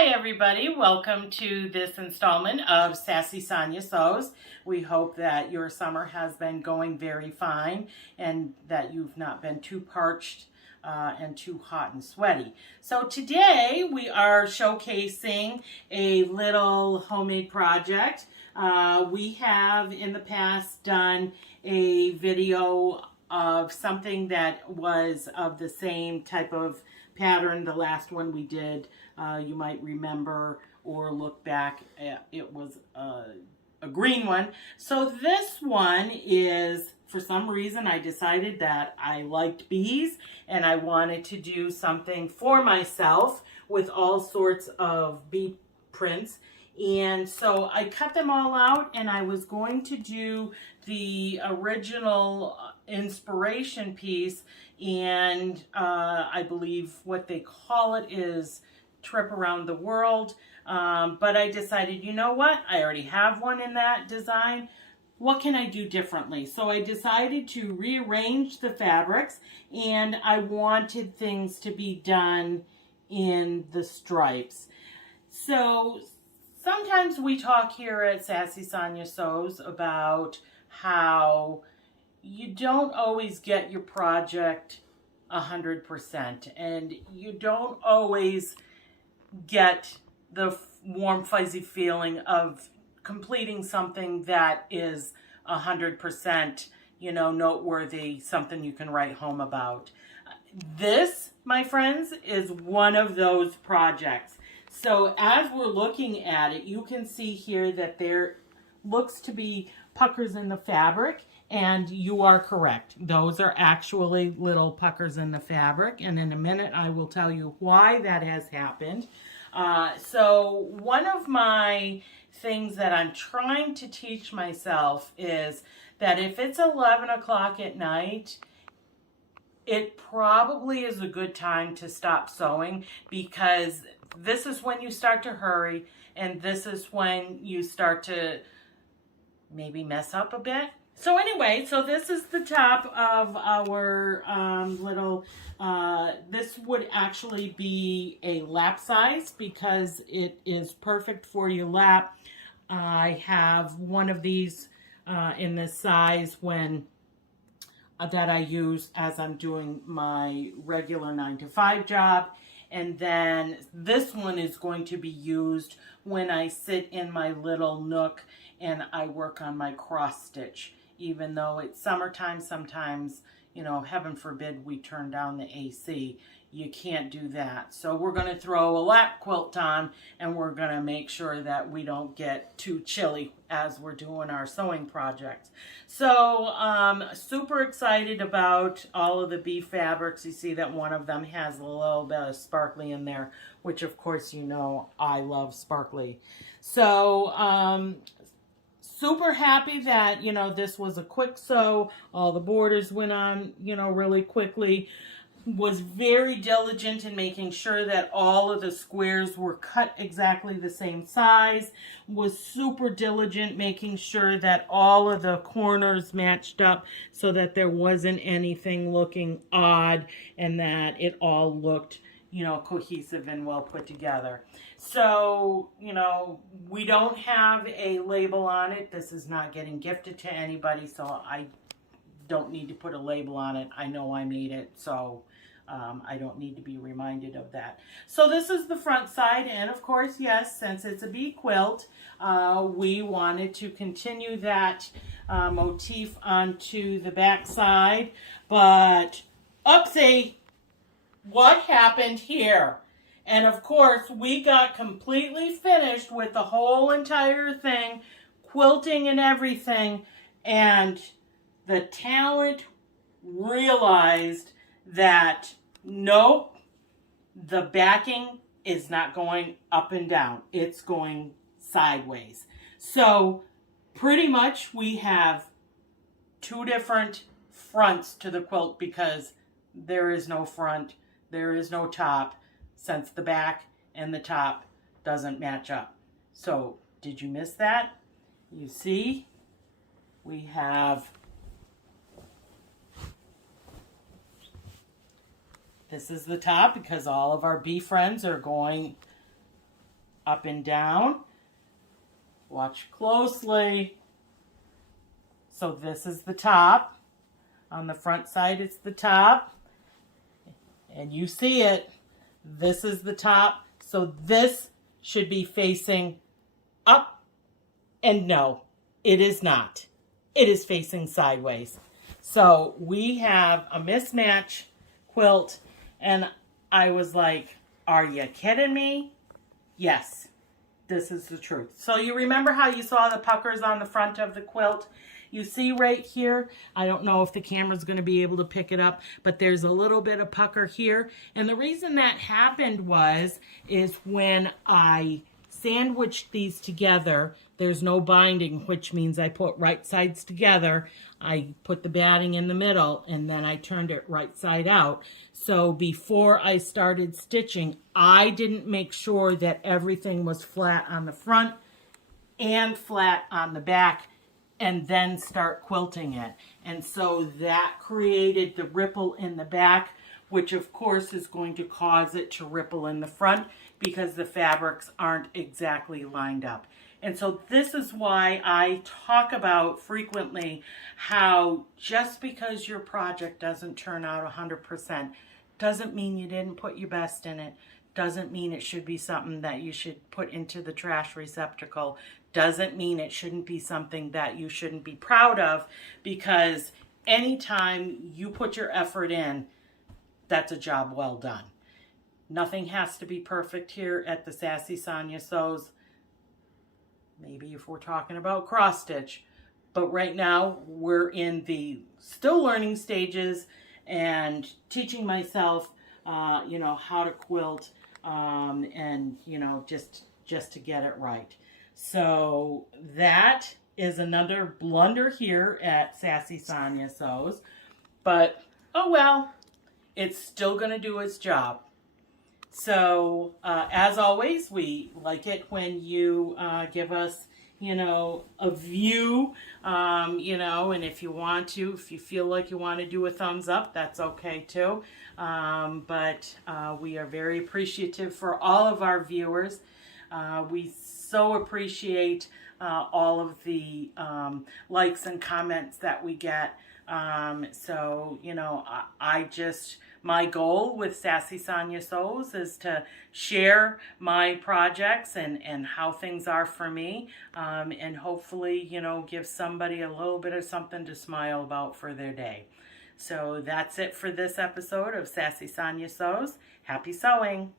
Hi everybody, welcome to this installment of Sassy Sonya Sews. We hope that your summer has been going very fine and that you've not been too parched and too hot and sweaty. So today we are showcasing a little homemade project. We have in the past done a video of something that was of the same type of pattern. The last one we did, you might remember or look back, it was a green one. So this one is, for some reason, I decided that I liked bees and I wanted to do something for myself with all sorts of bee prints. And so I cut them all out and I was going to do the original inspiration piece, and I believe what they call it is Trip Around the World. But I decided, you know what? I already have one in that design. What can I do differently? So I decided to rearrange the fabrics, and I wanted things to be done in the stripes. So sometimes we talk here at Sassy Sonya Sews about how you don't always get your project 100%, and you don't always get the warm fuzzy feeling of completing something that is 100%, noteworthy, something you can write home about. This, my friends, is one of those projects. So as we're looking at it, you can see here that there looks to be puckers in the fabric, and you are correct. Those are actually little puckers in the fabric, and in a minute I will tell you why that has happened. So one of my things that I'm trying to teach myself is that if it's 11 o'clock at night, it probably is a good time to stop sewing, because this is when you start to hurry, and this is when you start to maybe mess up a bit. So anyway, so this is the top of our little, this would actually be a lap size because it is perfect for your lap. I have one of these in this size that I use as I'm doing my regular 9-to-5 job. And then this one is going to be used when I sit in my little nook and I work on my cross stitch. Even though it's summertime, sometimes, heaven forbid we turn down the AC. You can't do that. So we're going to throw a lap quilt on, and we're going to make sure that we don't get too chilly as we're doing our sewing projects. So super excited about all of the bee fabrics. You see that one of them has a little bit of sparkly in there, which of course I love sparkly. So super happy that, this was a quick sew. All the borders went on, really quickly. Was very diligent in making sure that all of the squares were cut exactly the same size. Was super diligent making sure that all of the corners matched up so that there wasn't anything looking odd, and that it all looked cohesive and well put together. So, we don't have a label on it. This is not getting gifted to anybody, so I don't need to put a label on it. I know I made it, so I don't need to be reminded of that. So this is the front side, and of course, yes, since it's a bee quilt, we wanted to continue that motif onto the back side, but oopsie! What happened here? And of course, we got completely finished with the whole entire thing, quilting and everything, and the talent realized that nope, the backing is not going up and down. It's going sideways. So pretty much we have two different fronts to the quilt, because there is no front. There is no top, since the back and the top doesn't match up. So, did you miss that? You see, we have, this is the top, because all of our bee friends are going up and down. Watch closely. So this is the top. On the front side, it's the top. And you see it. This is the top. So this should be facing up. And no, it is not. It is facing sideways. So we have a mismatch quilt. And I was like, are you kidding me? Yes, this is the truth. So you remember how you saw the puckers on the front of the quilt? You see right here, I don't know if the camera's going to be able to pick it up, but there's a little bit of pucker here. And the reason that happened is when I sandwiched these together, there's no binding, which means I put right sides together. I put the batting in the middle, and then I turned it right side out. So before I started stitching, I didn't make sure that everything was flat on the front and flat on the back, and then start quilting it. And so that created the ripple in the back, which of course is going to cause it to ripple in the front because the fabrics aren't exactly lined up. And so this is why I talk about frequently how just because your project doesn't turn out 100% doesn't mean you didn't put your best in it. Doesn't mean it should be something that you should put into the trash receptacle. Doesn't mean it shouldn't be something that you shouldn't be proud of, because anytime you put your effort in, that's a job well done. Nothing has to be perfect here at the Sassy Sonya Sews. Maybe if we're talking about cross stitch, but right now we're in the still learning stages and teaching myself, how to quilt, and just to get it right. So that is another blunder here at Sassy Sonya Sews, but oh well, it's still going to do its job. So as always, we like it when you give us, a view, and if you feel like you want to do a thumbs up, that's okay too. But we are very appreciative for all of our viewers. We so appreciate all of the likes and comments that we get. My goal with Sassy Sonya Sews is to share my projects and how things are for me, and hopefully, give somebody a little bit of something to smile about for their day. So that's it for this episode of Sassy Sonya Sews. Happy sewing!